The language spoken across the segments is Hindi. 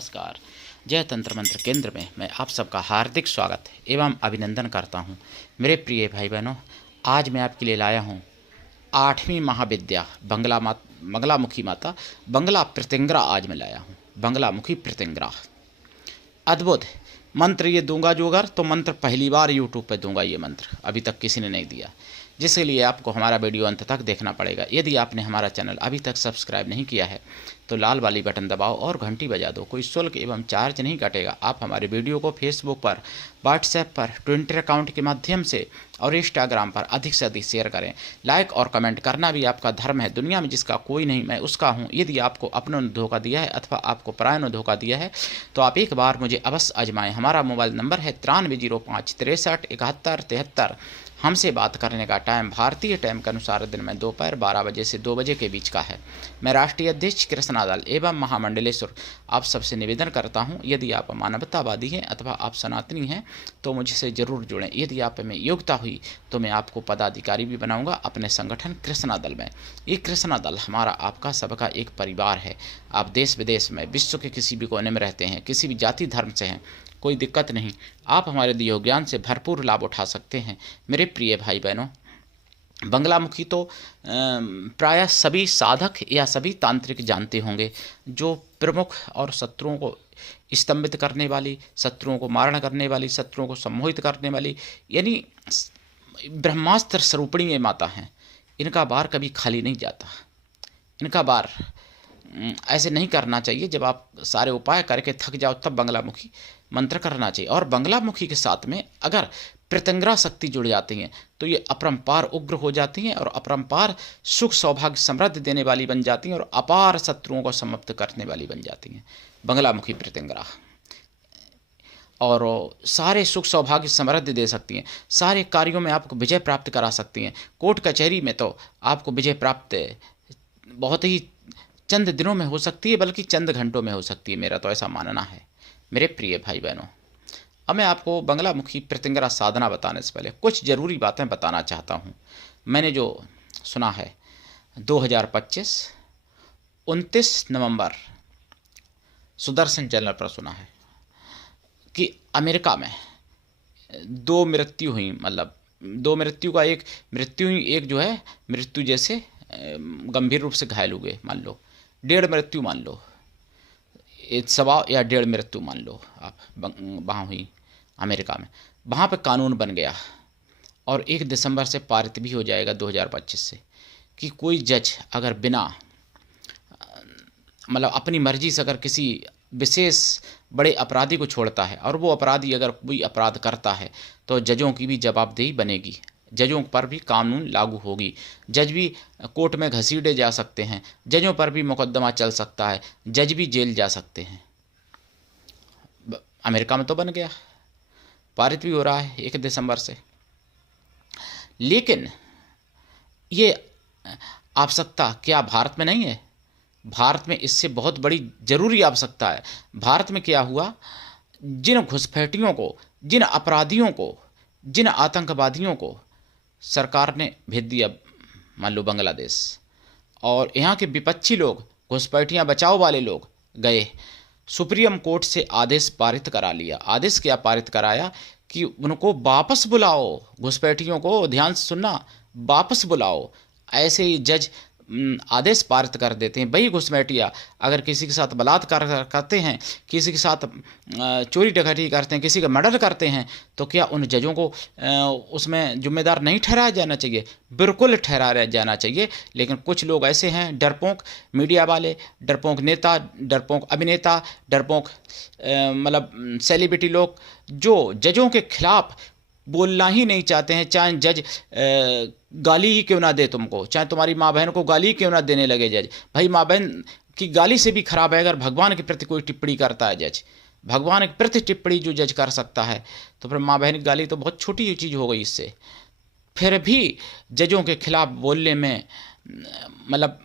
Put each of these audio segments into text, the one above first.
नमस्कार। जय तंत्र मंत्र केंद्र में मैं आप सबका हार्दिक स्वागत एवं अभिनंदन करता हूं। मेरे प्रिय भाई बहनों, आज मैं आपके लिए लाया हूं 8वीं महाविद्या बंगलामुखी माता बंगला प्रत्यंगरा। आज मैं लाया हूं बंगलामुखी प्रत्यंगरा। अद्भुत मंत्र ये दूंगा जो अगर तो मंत्र पहली बार यूट्यूब पे दूंगा। ये मंत्र अभी तक किसी ने नहीं दिया, जिसके लिए आपको हमारा वीडियो अंत तक देखना पड़ेगा। यदि आपने हमारा चैनल अभी तक सब्सक्राइब नहीं किया है तो लाल वाली बटन दबाओ और घंटी बजा दो। कोई शुल्क एवं चार्ज नहीं कटेगा। आप हमारे वीडियो को फेसबुक पर, व्हाट्सएप पर, ट्विटर अकाउंट के माध्यम से और इंस्टाग्राम पर अधिक से अधिक शेयर करें। लाइक और कमेंट करना भी आपका धर्म है। दुनिया में जिसका कोई नहीं, मैं उसका हूँ। यदि आपको अपनों ने धोखा दिया है अथवा आपको परायों ने धोखा दिया है तो आप एक बार मुझे अवश्य आजमाएं। हमारा मोबाइल नंबर है 9305 63 71 73। हमसे बात करने का टाइम भारतीय टाइम के अनुसार दिन में दोपहर 12 बजे से 2 बजे के बीच का है। मैं राष्ट्रीय अध्यक्ष कृष्णा दल एवं महामंडलेश्वर आप सबसे निवेदन करता हूं, यदि आप मानवतावादी हैं अथवा आप सनातनी हैं तो मुझसे जरूर जुड़ें। यदि आप में योग्यता हुई तो मैं आपको पदाधिकारी भी बनाऊंगा अपने संगठन कृष्णा दल में। ये कृष्णा दल हमारा आपका सबका एक परिवार है। आप देश विदेश में, विश्व के किसी भी कोने में रहते हैं, किसी भी जाति धर्म से हैं, कोई दिक्कत नहीं। आप हमारे दिए ज्ञान से भरपूर लाभ उठा सकते हैं। मेरे प्रिय भाई बहनों, बंगलामुखी तो प्रायः सभी साधक या सभी तांत्रिक जानते होंगे, जो प्रमुख और शत्रुओं को स्तंभित करने वाली, शत्रुओं को मारण करने वाली, शत्रुओं को सम्मोहित करने वाली, यानी ब्रह्मास्त्र स्वरूपिणी ये माता हैं। इनका बार कभी खाली नहीं जाता। इनका बार ऐसे नहीं करना चाहिए। जब आप सारे उपाय करके थक जाओ तब बंगलामुखी मंत्र करना चाहिए। और बंगलामुखी के साथ में अगर प्रत्यंगरा शक्ति जुड़ जाती हैं तो ये अपरंपार उग्र हो जाती हैं और अपरंपार सुख सौभाग्य समृद्धि देने वाली बन जाती हैं और अपार शत्रुओं को समाप्त करने वाली बन जाती हैं बंगलामुखी प्रत्यंगरा। और सारे सुख सौभाग्य समृद्धि दे सकती हैं। सारे कार्यों में आपको विजय प्राप्त करा सकती हैं। कोर्ट कचहरी में तो आपको विजय प्राप्त बहुत ही चंद दिनों में हो सकती है, बल्कि चंद घंटों में हो सकती है। मेरा तो ऐसा मानना है। मेरे प्रिय भाई बहनों, अब मैं आपको बंगलामुखी प्रत्यंगरा साधना बताने से पहले कुछ ज़रूरी बातें बताना चाहता हूँ। मैंने जो सुना है 2025 29 नवंबर सुदर्शन चैनल पर सुना है कि अमेरिका में 2 मृत्यु हुई। मतलब 2 मृत्यु का एक मृत्यु हुई, एक जो है मृत्यु जैसे गंभीर रूप से घायल हुए, मान लो 1.5 मृत्यु मान लो, 1.25 या 1.5 मृत्यु मान लो आप, वहाँ हुई अमेरिका में। वहाँ पे कानून बन गया और 1 दिसंबर से पारित भी हो जाएगा 2025 से, कि कोई जज अगर बिना मतलब अपनी मर्जी से अगर किसी विशेष बड़े अपराधी को छोड़ता है और वो अपराधी अगर कोई अपराध करता है तो जजों की भी जवाबदेही बनेगी। जजों पर भी कानून लागू होगी। जज भी कोर्ट में घसीटे जा सकते हैं, जजों पर भी मुकदमा चल सकता है, जज भी जेल जा सकते हैं। अमेरिका में तो बन गया, पारित भी हो रहा है 1 दिसंबर से। लेकिन ये आवश्यकता क्या भारत में नहीं है? भारत में इससे बहुत बड़ी जरूरी आवश्यकता है। भारत में क्या हुआ, जिन घुसपैठियों को, जिन अपराधियों को, जिन आतंकवादियों को सरकार ने भेज दिया मान लो बांग्लादेश, और यहाँ के विपक्षी लोग, घुसपैठियाँ बचाओ वाले लोग गए, सुप्रीम कोर्ट से आदेश पारित करा लिया। आदेश क्या पारित कराया कि उनको वापस बुलाओ, घुसपैठियों को ध्यान से सुनना, वापस बुलाओ। ऐसे ही जज आदेश पारित कर देते हैं। वही घुसपैठिया अगर किसी के साथ बलात्कार करते हैं, किसी के साथ चोरी डकैती करते हैं, किसी का मर्डर करते हैं, तो क्या उन जजों को उसमें जिम्मेदार नहीं ठहराया जाना चाहिए? बिल्कुल ठहराया जाना चाहिए। लेकिन कुछ लोग ऐसे हैं, डरपोक मीडिया वाले, डरपोक नेता, डरपोक अभिनेता, डरपोक मतलब सेलिब्रिटी लोग, जो जजों के खिलाफ बोलना ही नहीं चाहते हैं। चाहे जज गाली ही क्यों ना दे तुमको, चाहे तुम्हारी माँ बहन को गाली क्यों ना देने लगे जज। भाई माँ बहन की गाली से भी खराब है अगर भगवान के प्रति कोई टिप्पणी करता है जज। भगवान के प्रति टिप्पणी जो जज कर सकता है तो फिर माँ बहन की गाली तो बहुत छोटी चीज़ हो गई इससे। फिर भी जजों के खिलाफ बोलने में मतलब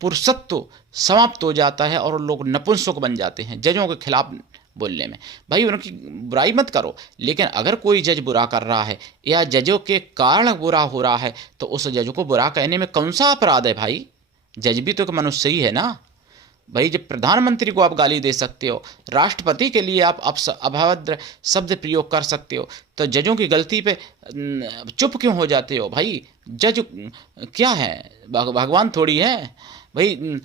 पुरुषत्व समाप्त हो जाता है और लोग नपुंसक बन जाते हैं जजों के खिलाफ बोलने में। भाई उनकी बुराई मत करो, लेकिन अगर कोई जज बुरा कर रहा है या जजों के कारण बुरा हो रहा है तो उस जज को बुरा कहने में कौन सा अपराध है भाई? जज भी तो एक मनुष्य ही है ना। भाई जब प्रधानमंत्री को आप गाली दे सकते हो, राष्ट्रपति के लिए आप अभद्र शब्द प्रयोग कर सकते हो, तो जजों की गलती पे चुप क्यों हो जाते हो भाई? जज क्या है, भगवान थोड़ी है भाई।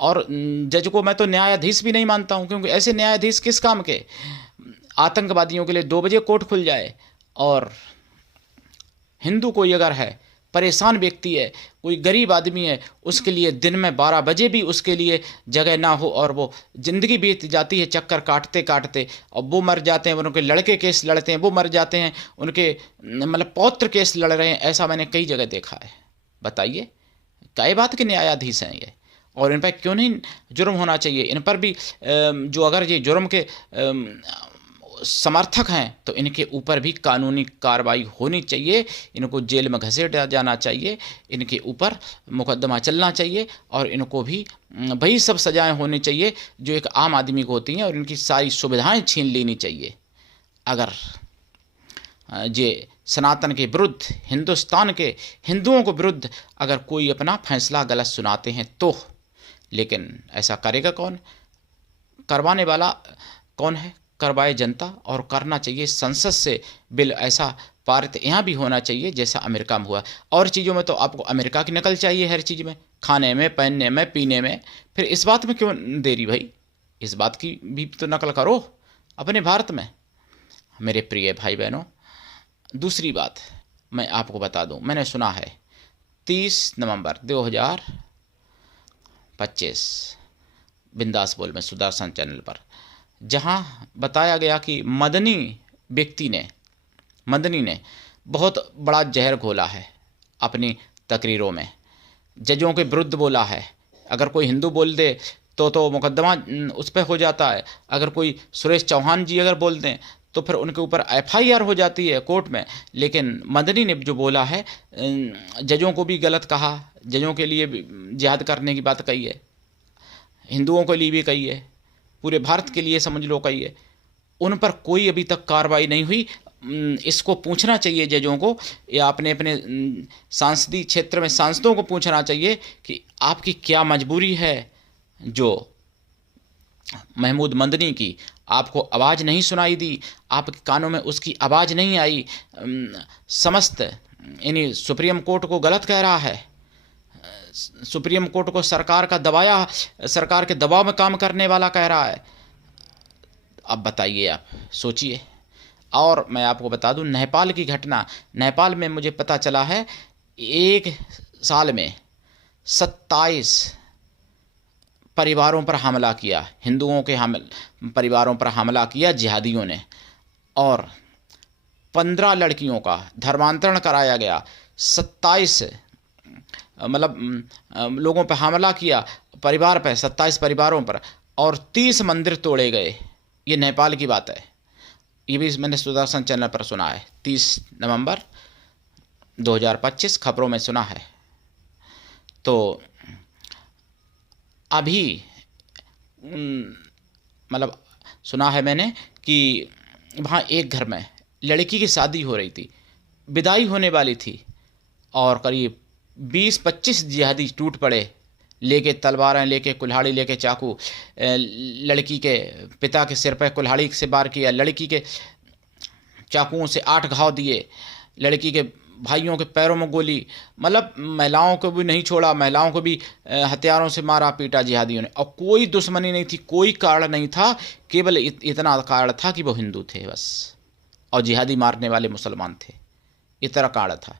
और जज को मैं तो न्यायाधीश भी नहीं मानता हूँ, क्योंकि ऐसे न्यायाधीश किस काम के? आतंकवादियों के लिए 2 बजे कोर्ट खुल जाए, और हिंदू कोई अगर है, परेशान व्यक्ति है, कोई गरीब आदमी है, उसके लिए दिन में 12 बजे भी उसके लिए जगह ना हो, और वो ज़िंदगी बीत जाती है चक्कर काटते काटते, और वो मर जाते हैं, उनके लड़के केस लड़ते हैं, वो मर जाते हैं, उनके मतलब पौत्र केस लड़ रहे हैं। ऐसा मैंने कई जगह देखा है। बताइए क्या बात के न्यायाधीश हैं ये? और इन पर क्यों नहीं जुर्म होना चाहिए? इन पर भी जो अगर ये जुर्म के समर्थक हैं तो इनके ऊपर भी कानूनी कार्रवाई होनी चाहिए, इनको जेल में घसीटा जाना चाहिए, इनके ऊपर मुकदमा चलना चाहिए, और इनको भी वही सब सजाएं होनी चाहिए जो एक आम आदमी को होती हैं, और इनकी सारी सुविधाएं छीन लेनी चाहिए। अगर ये सनातन के विरुद्ध, हिंदुस्तान के हिंदुओं के विरुद्ध अगर कोई अपना फैसला गलत सुनाते हैं तो, लेकिन ऐसा करेगा कौन? करवाने वाला कौन है? करवाए जनता, और करना चाहिए संसद से बिल ऐसा पारित यहाँ भी होना चाहिए जैसा अमेरिका में हुआ। और चीज़ों में तो आपको अमेरिका की नकल चाहिए, हर चीज़ में, खाने में, पहनने में, पीने में, फिर इस बात में क्यों देरी भाई? इस बात की भी तो नकल करो अपने भारत में। मेरे प्रिय भाई बहनों, दूसरी बात मैं आपको बता दूं, मैंने सुना है 30 नवंबर 2025 बिंदास बोल में सुदर्शन चैनल पर, जहां बताया गया कि मदनी ने बहुत बड़ा जहर घोला है अपनी तकरीरों में, जजों के विरुद्ध बोला है। अगर कोई हिंदू बोल दे तो मुकदमा उस पर हो जाता है, अगर कोई सुरेश चौहान जी अगर बोल दें तो फिर उनके ऊपर FIR हो जाती है कोर्ट में। लेकिन मदनी ने जो बोला है, जजों को भी गलत कहा, जजों के लिए भी जिहाद करने की बात कही है, हिंदुओं के लिए भी कही है, पूरे भारत के लिए समझ लो कही है। उन पर कोई अभी तक कार्रवाई नहीं हुई। इसको पूछना चाहिए जजों को, या अपने अपने सांसदीय क्षेत्र में सांसदों को पूछना चाहिए कि आपकी क्या मजबूरी है जो महमूद मदनी की आपको आवाज़ नहीं सुनाई दी, आपके कानों में उसकी आवाज़ नहीं आई। समस्त यानी सुप्रीम कोर्ट को गलत कह रहा है, सुप्रीम कोर्ट को सरकार के दबाव में काम करने वाला कह रहा है। अब बताइए, आप सोचिए। और मैं आपको बता दूं नेपाल की घटना, नेपाल में मुझे पता चला है 1 साल में 27 परिवारों पर हमला किया, हिंदुओं के परिवारों पर हमला किया जिहादियों ने, और 15 लड़कियों का धर्मांतरण कराया गया, 27 मतलब लोगों पर हमला किया, परिवार पर 27 परिवारों पर, और 30 मंदिर तोड़े गए। ये नेपाल की बात है, ये भी मैंने सुदर्शन चैनल पर सुना है, 30 नवंबर 2025 खबरों में सुना है। तो अभी मतलब सुना है मैंने कि वहाँ एक घर में लड़की की शादी हो रही थी, विदाई होने वाली थी, और करीब 20-25 जिहादी टूट पड़े, लेके तलवारें, लेके कुल्हाड़ी, लेके चाकू। लड़की के पिता के सिर पर कुल्हाड़ी से वार किया, लड़की के चाकुओं से 8 घाव दिए, लड़की के भाइयों के पैरों में गोली, मतलब महिलाओं को भी नहीं छोड़ा, महिलाओं को भी हथियारों से मारा पीटा जिहादियों ने। और कोई दुश्मनी नहीं थी, कोई कारण नहीं था, केवल इतना कारण था कि वो हिंदू थे बस, और जिहादी मारने वाले मुसलमान थे, इतना कारण था।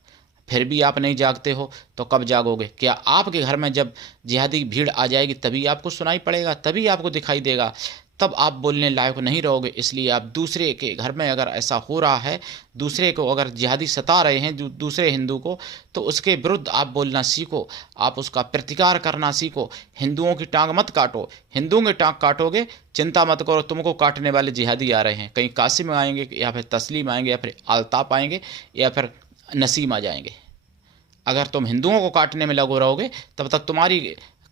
फिर भी आप नहीं जागते हो तो कब जागोगे? क्या आपके घर में जब जिहादी भीड़ आ जाएगी तभी आपको सुनाई पड़ेगा, तभी आपको दिखाई देगा, तब आप बोलने लायक नहीं रहोगे। इसलिए आप दूसरे के घर में अगर ऐसा हो रहा है, दूसरे को अगर जिहादी सता रहे हैं दूसरे हिंदू को, तो उसके विरुद्ध आप बोलना सीखो, आप उसका प्रतिकार करना सीखो। हिंदुओं की टांग मत काटो, हिंदुओं की टांग काटोगे चिंता मत करो, तुमको काटने वाले जिहादी आ रहे हैं, कहीं कासिम आएंगे, या फिर तस्लीम आएंगे, या फिर अल्ताफ आएंगे, या फिर नसीम आ जाएंगे। अगर तुम हिंदुओं को काटने में लगो रहोगे तब तक तुम्हारी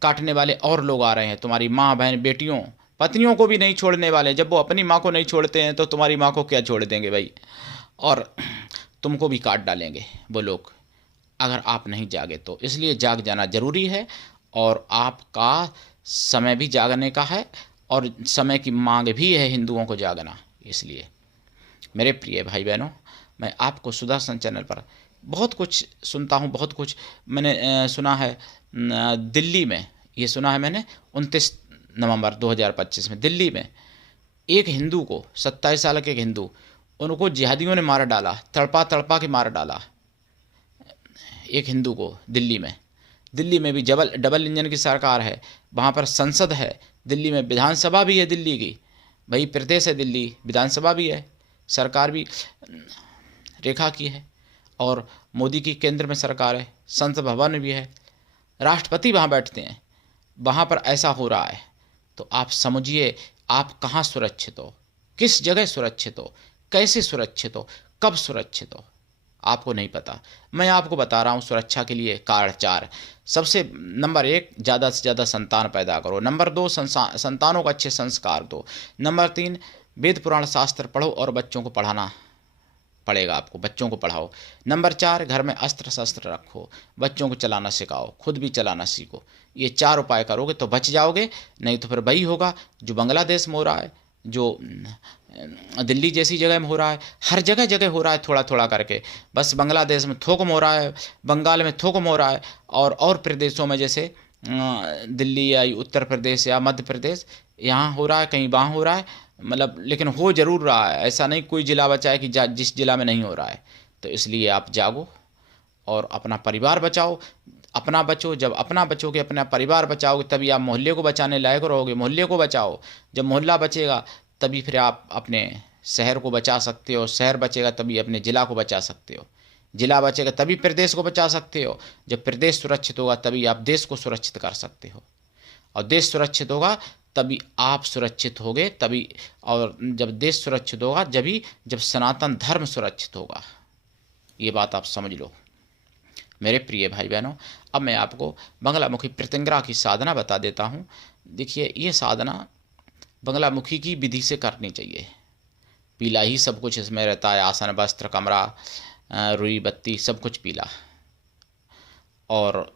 काटने वाले और लोग आ रहे हैं, तुम्हारी माँ बहन बेटियों पत्नियों को भी नहीं छोड़ने वाले। जब वो अपनी माँ को नहीं छोड़ते हैं तो तुम्हारी माँ को क्या छोड़ देंगे भाई, और तुमको भी काट डालेंगे वो लोग, अगर आप नहीं जागे तो। इसलिए जाग जाना जरूरी है, और आपका समय भी जागने का है और समय की मांग भी है हिंदुओं को जागना। इसलिए मेरे प्रिय भाई बहनों, मैं आपको सुदर्शन चैनल पर बहुत कुछ सुनता हूँ, बहुत कुछ मैंने सुना है। दिल्ली में ये सुना है मैंने 29 नवंबर 2025 में दिल्ली में एक हिंदू को, 27 साल के एक हिंदू, उनको जिहादियों ने मार डाला, तड़पा तड़पा के मार डाला एक हिंदू को दिल्ली में। दिल्ली में भी डबल इंजन की सरकार है, वहाँ पर संसद है, दिल्ली में विधानसभा भी है दिल्ली की, भाई प्रदेश है दिल्ली, विधानसभा भी है, सरकार भी रेखा की है और मोदी की केंद्र में सरकार है, संसद भवन भी है, राष्ट्रपति वहाँ बैठते हैं। वहाँ पर ऐसा हो रहा है तो आप समझिए आप कहाँ सुरक्षित हो, किस जगह सुरक्षित हो, कैसे सुरक्षित हो, कब सुरक्षित हो, आपको नहीं पता। मैं आपको बता रहा हूँ सुरक्षा के लिए कारण 4। सबसे नंबर 1, ज़्यादा से ज़्यादा संतान पैदा करो। नंबर 2, संतानों को अच्छे संस्कार दो। नंबर 3, वेद पुराण शास्त्र पढ़ो और बच्चों को पढ़ाना पड़ेगा, आपको बच्चों को पढ़ाओ। नंबर 4, घर में अस्त्र शस्त्र रखो, बच्चों को चलाना सिखाओ, खुद भी चलाना सीखो। ये 4 उपाय करोगे तो बच जाओगे, नहीं तो फिर वही होगा जो बांग्लादेश में हो रहा है, जो दिल्ली जैसी जगह में हो रहा है, हर जगह जगह हो रहा है थोड़ा थोड़ा करके। बस बांग्लादेश में थोकम हो रहा है, बंगाल में थोकम हो रहा है, और प्रदेशों में जैसे दिल्ली या उत्तर प्रदेश या मध्य प्रदेश, यहाँ हो रहा है, कहीं वहाँ हो रहा है, मतलब लेकिन हो जरूर रहा है। ऐसा नहीं कोई जिला बचा है कि जिस जिला में नहीं हो रहा है। तो इसलिए आप जागो और अपना परिवार बचाओ, अपना बचो। जब अपना बचोगे, अपना परिवार बचाओगे, तभी आप मोहल्ले को बचाने लायक रहोगे। मोहल्ले को बचाओ, जब मोहल्ला बचेगा तभी फिर आप अपने शहर को बचा सकते हो, शहर बचेगा तभी अपने ज़िला को बचा सकते हो, ज़िला बचेगा तभी प्रदेश को बचा सकते हो। जब प्रदेश सुरक्षित होगा तभी आप देश को सुरक्षित कर सकते हो, और देश सुरक्षित होगा तभी आप सुरक्षित होगे, तभी। और जब देश सुरक्षित होगा जब सनातन धर्म सुरक्षित होगा। ये बात आप समझ लो मेरे प्रिय भाई बहनों। अब मैं आपको बंगलामुखी प्रत्यंगरा की साधना बता देता हूँ। देखिए, ये साधना बंगलामुखी की विधि से करनी चाहिए। पीला ही सब कुछ इसमें रहता है, आसन, वस्त्र, कमरा, रुई, बत्ती, सब कुछ पीला। और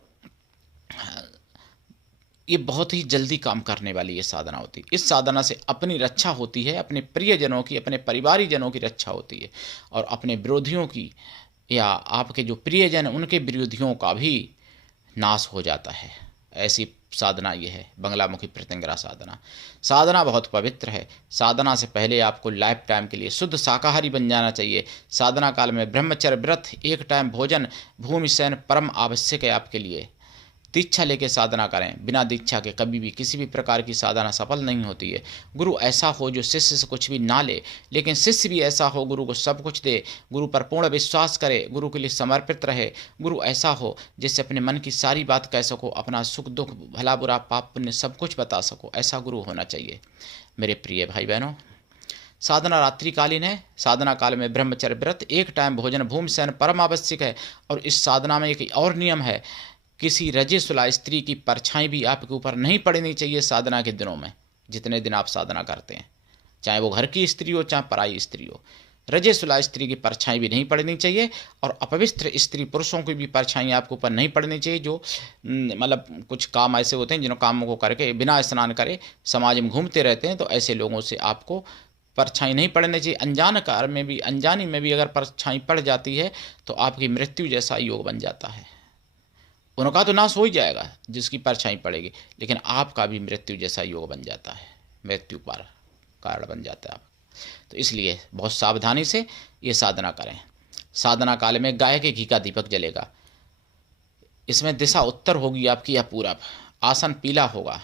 ये बहुत ही जल्दी काम करने वाली ये साधना होती है। इस साधना से अपनी रक्षा होती है, अपने प्रियजनों की, अपने परिवारीजनों की रक्षा होती है, और अपने विरोधियों की या आपके जो प्रियजन उनके विरोधियों का भी नाश हो जाता है। ऐसी साधना ये है बंगलामुखी प्रत्यंगरा साधना। साधना बहुत पवित्र है। साधना से पहले आपको लाइफ टाइम के लिए शुद्ध शाकाहारी बन जाना चाहिए। साधना काल में ब्रह्मचर्य व्रत, 1 टाइम भोजन, भूमि शयन परम आवश्यक है आपके लिए। दीक्षा लेके साधना करें, बिना दीक्षा के कभी भी किसी भी प्रकार की साधना सफल नहीं होती है। गुरु ऐसा हो जो शिष्य से कुछ भी ना ले, लेकिन शिष्य भी ऐसा हो गुरु को सब कुछ दे, गुरु पर पूर्ण विश्वास करे, गुरु के लिए समर्पित रहे। गुरु ऐसा हो जिससे अपने मन की सारी बात कह सको, अपना सुख दुख, भला बुरा, पाप पुण्य सब कुछ बता सको। ऐसा गुरु होना चाहिए मेरे प्रिय भाई बहनों। साधना रात्रिकालीन है। साधना काल में ब्रह्मचर्य व्रत, 1 टाइम भोजन, भूमि शयन परम आवश्यक है। और इस साधना में एक और नियम है, किसी रजस्वला स्त्री की परछाई भी आपके ऊपर नहीं पड़नी चाहिए साधना के दिनों में, जितने दिन आप साधना करते हैं, चाहे वो घर की स्त्री हो चाहे पराई स्त्री हो। रजस्वला स्त्री की परछाई भी नहीं पड़नी चाहिए, और अपवित्र स्त्री पुरुषों की भी परछाई आपके ऊपर नहीं पड़नी चाहिए, जो मतलब कुछ काम ऐसे होते हैं जिन कामों को करके बिना स्नान करे समाज में घूमते रहते हैं, तो ऐसे लोगों से आपको परछाई नहीं पड़नी चाहिए। अनजान कार में भी, अनजानी में भी अगर परछाई पड़ जाती है तो आपकी मृत्यु जैसा योग बन जाता है। उनका तो नाश हो ही जाएगा जिसकी परछाई पड़ेगी, लेकिन आपका भी मृत्यु जैसा योग बन जाता है, मृत्यु पर कारण बन जाता है आप। तो इसलिए बहुत सावधानी से ये साधना करें। साधना काल में गाय के घी का दीपक जलेगा। इसमें दिशा उत्तर होगी आपकी या पूरब। आसन पीला होगा,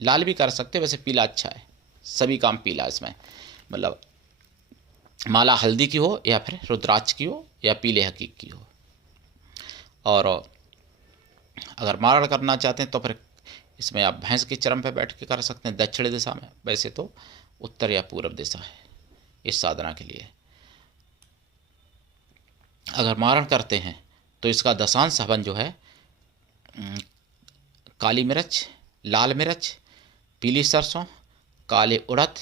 लाल भी कर सकते, वैसे पीला अच्छा है, सभी काम पीला। इसमें मतलब माला हल्दी की हो या फिर रुद्राक्ष की हो या पीले हकीक की हो। और अगर मारण करना चाहते हैं तो फिर इसमें आप भैंस के चरम पे बैठ के कर सकते हैं, दक्षिण दिशा में। वैसे तो उत्तर या पूर्व दिशा है इस साधना के लिए। अगर मारण करते हैं तो इसका दशांश हवन जो है, काली मिर्च, लाल मिर्च, पीली सरसों, काले उड़द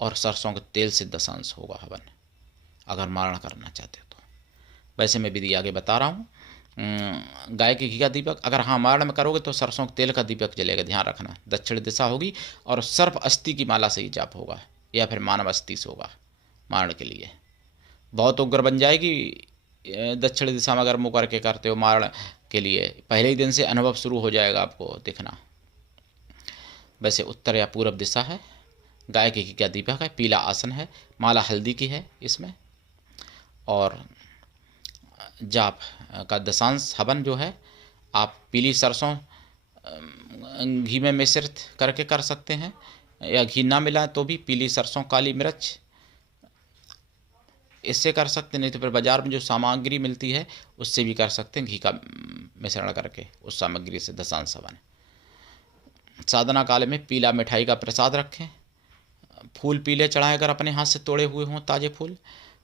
और सरसों के तेल से दशांश होगा हवन, अगर मारण करना चाहते हो तो। वैसे मैं विधि आगे बता रहा हूँ। गाय के घी का दीपक। अगर हाँ मारण में करोगे तो सरसों के तेल का दीपक जलेगा, ध्यान रखना। दक्षिण दिशा होगी और सर्प अस्थि की माला से ही जाप होगा या फिर मानव अस्थि से होगा मारण के लिए। बहुत उग्र बन जाएगी दक्षिण दिशा में अगर मुँह करके करते हो मारण के लिए, पहले ही दिन से अनुभव शुरू हो जाएगा आपको दिखना। वैसे उत्तर या पूर्व दिशा है, गाय के घी का दीपक है, पीला आसन है, माला हल्दी की है इसमें, और जाप का दशांश हवन जो है आप पीली सरसों घी में मिश्रित करके कर सकते हैं, या घी ना मिला तो भी पीली सरसों काली मिर्च इससे कर सकते हैं, नहीं तो फिर बाजार में जो सामग्री मिलती है उससे भी कर सकते हैं, घी का मिश्रण करके उस सामग्री से दशांश हवन। साधना काल में पीला मिठाई का प्रसाद रखें, फूल पीले चढ़ाएं अगर अपने हाथ से तोड़े हुए हों ताजे फूल,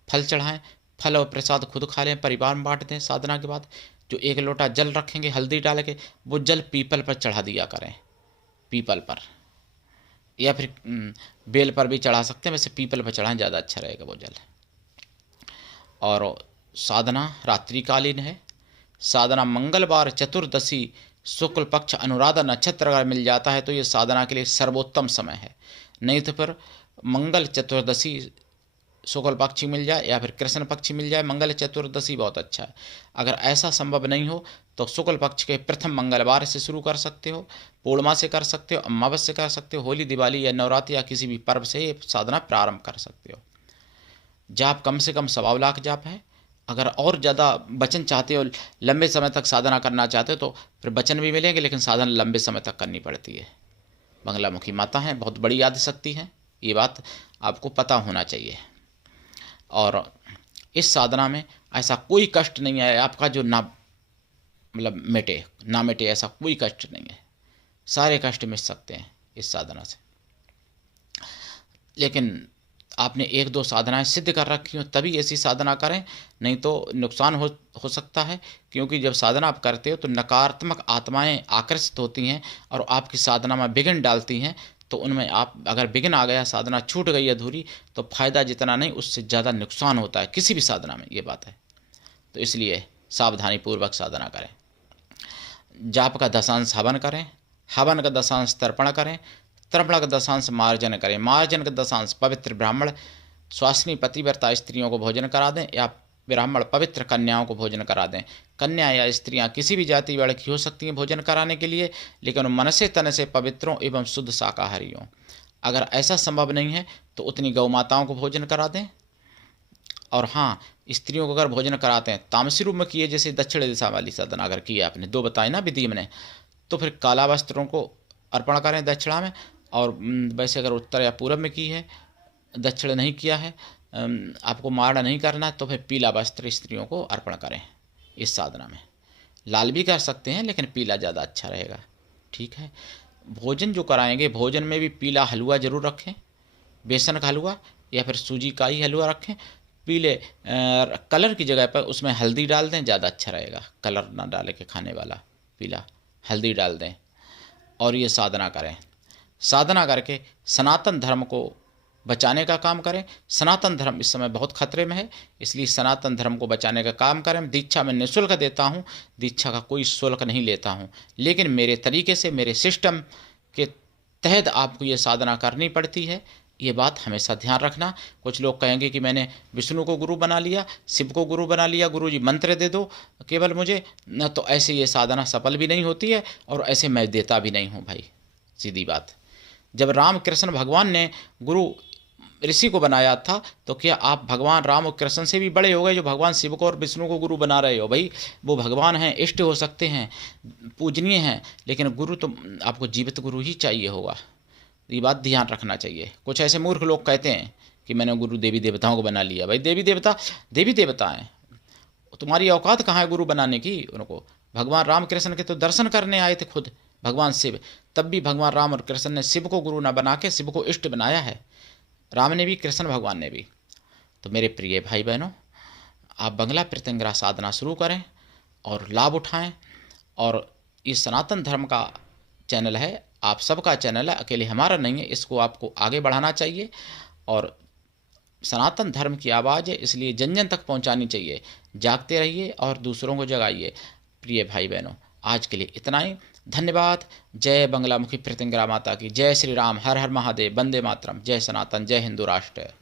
फल चढ़ाएं, फल और प्रसाद खुद खा लें, परिवार में बांट दें। साधना के बाद जो 1 लोटा जल रखेंगे हल्दी डाल के, वो जल पीपल पर चढ़ा दिया करें, पीपल पर, या फिर बेल पर भी चढ़ा सकते हैं, वैसे पीपल पर चढ़ाएं ज़्यादा अच्छा रहेगा वो जल। और साधना रात्रिकालीन है, साधना मंगलवार चतुर्दशी शुक्ल पक्ष अनुराधा नक्षत्र अगर मिल जाता है तो ये साधना के लिए सर्वोत्तम समय है, नहीं तो फिर मंगल चतुर्दशी शुक्ल पक्षी मिल जाए या फिर कृष्ण पक्षी मिल जाए, मंगल चतुर्दशी बहुत अच्छा है। अगर ऐसा संभव नहीं हो तो शुक्ल पक्ष के प्रथम मंगलवार से शुरू कर सकते हो, पूर्णिमा से कर सकते हो, अमावस्या कर सकते हो, होली दिवाली या नवरात्रि या किसी भी पर्व से ये साधना प्रारंभ कर सकते हो। जाप कम से कम 1.25 लाख जाप है। अगर और ज़्यादा वचन चाहते हो, लंबे समय तक साधना करना चाहते हो तो फिर वचन भी मिलेंगे, लेकिन साधना लंबे समय तक करनी पड़ती है। बंगलामुखी माता हैं, बहुत बड़ी आदिशक्ति हैं, ये बात आपको पता होना चाहिए। और इस साधना में ऐसा कोई कष्ट नहीं है आपका जो ना मिटे, ऐसा कोई कष्ट नहीं है, सारे कष्ट मिट सकते हैं इस साधना से। लेकिन आपने 1-2 साधनाएं सिद्ध कर रखी हो तभी ऐसी साधना करें, नहीं तो नुकसान हो सकता है, क्योंकि जब साधना आप करते हो तो नकारात्मक आत्माएं आकर्षित होती हैं और आपकी साधना में विघ्न डालती हैं, तो उनमें आप अगर विघ्न आ गया, साधना छूट गई अधूरी, तो फायदा जितना नहीं उससे ज़्यादा नुकसान होता है किसी भी साधना में, ये बात है। तो इसलिए सावधानी पूर्वक साधना करें। जाप का दशांश हवन करें, हवन का दशांश तर्पण करें, तर्पण का दशांश मार्जन करें, मार्जन का दशांश पवित्र ब्राह्मण स्वासिनी पतिव्रता स्त्रियों को भोजन करा दें, या ब्राह्मण पवित्र कन्याओं को भोजन करा दें। कन्या या स्त्रियां किसी भी जाति वर्ण की हो सकती हैं भोजन कराने के लिए, लेकिन मन से तन से पवित्रों एवं शुद्ध शाकाहारी हों। अगर ऐसा संभव नहीं है तो उतनी गौ माताओं को भोजन करा दें। और हाँ, स्त्रियों को अगर भोजन कराते हैं तामसी रूप में किए, जैसे दक्षिण दिशा वाली साधना अगर की आपने 2 बताए ना विधि मैंने, तो फिर काला वस्त्रों को अर्पण करें दक्षिणा में। और वैसे अगर उत्तर या पूर्व में की है, दक्षिण नहीं किया है, आपको मारण नहीं करना है, तो फिर पीला वस्त्र स्त्रियों को अर्पण करें इस साधना में। लाल भी कर सकते हैं लेकिन पीला ज़्यादा अच्छा रहेगा, ठीक है। भोजन जो कराएंगे, भोजन में भी पीला हलवा ज़रूर रखें, बेसन का हलवा या फिर सूजी का ही हलवा रखें। पीले कलर की जगह पर उसमें हल्दी डाल दें, ज़्यादा अच्छा रहेगा। कलर ना डाले के खाने वाला पीला, हल्दी डाल दें और ये साधना करें। साधना करके सनातन धर्म को बचाने का काम करें। सनातन धर्म इस समय बहुत खतरे में है, इसलिए सनातन धर्म को बचाने का काम करें। दीक्षा मैं निःशुल्क देता हूँ, दीक्षा का कोई शुल्क नहीं लेता हूँ, लेकिन मेरे तरीके से, मेरे सिस्टम के तहत आपको ये साधना करनी पड़ती है। ये बात हमेशा ध्यान रखना। कुछ लोग कहेंगे कि मैंने विष्णु को गुरु बना लिया, शिव को गुरु बना लिया, गुरु जी मंत्र दे दो केवल मुझे न, तो ऐसे ये साधना सफल भी नहीं होती है और ऐसे मैं देता भी नहीं हूँ भाई, सीधी बात। जब राम कृष्ण भगवान ने गुरु ऋषि को बनाया था तो क्या आप भगवान राम और कृष्ण से भी बड़े हो गए जो भगवान शिव को और विष्णु को गुरु बना रहे हो? भाई वो भगवान हैं, इष्ट हो सकते हैं, पूजनीय हैं, लेकिन गुरु तो आपको जीवित गुरु ही चाहिए होगा। ये बात ध्यान रखना चाहिए। कुछ ऐसे मूर्ख लोग कहते हैं कि मैंने गुरु देवी देवताओं को बना लिया। भाई देवी देवता हैं, तुम्हारी औकात कहाँ है गुरु बनाने की? उनको भगवान राम कृष्ण के तो दर्शन करने आए थे खुद भगवान शिव, तब भी भगवान राम और कृष्ण ने शिव को गुरु न बना के शिव को इष्ट बनाया है, राम ने भी, कृष्ण भगवान ने भी। तो मेरे प्रिय भाई बहनों, आप बंगला प्रत्यंगिरा साधना शुरू करें और लाभ उठाएं। और ये सनातन धर्म का चैनल है, आप सबका चैनल है, अकेले हमारा नहीं है। इसको आपको आगे बढ़ाना चाहिए और सनातन धर्म की आवाज़ है, इसलिए जन जन तक पहुंचानी चाहिए। जागते रहिए और दूसरों को जगाइए। प्रिय भाई बहनों, आज के लिए इतना ही। धन्यवाद। जय बंगलामुखी प्रत्यंगरा माता की, जय श्री राम, हर हर महादेव, वंदे मातरम, जय सनातन, जय हिंदू राष्ट्र।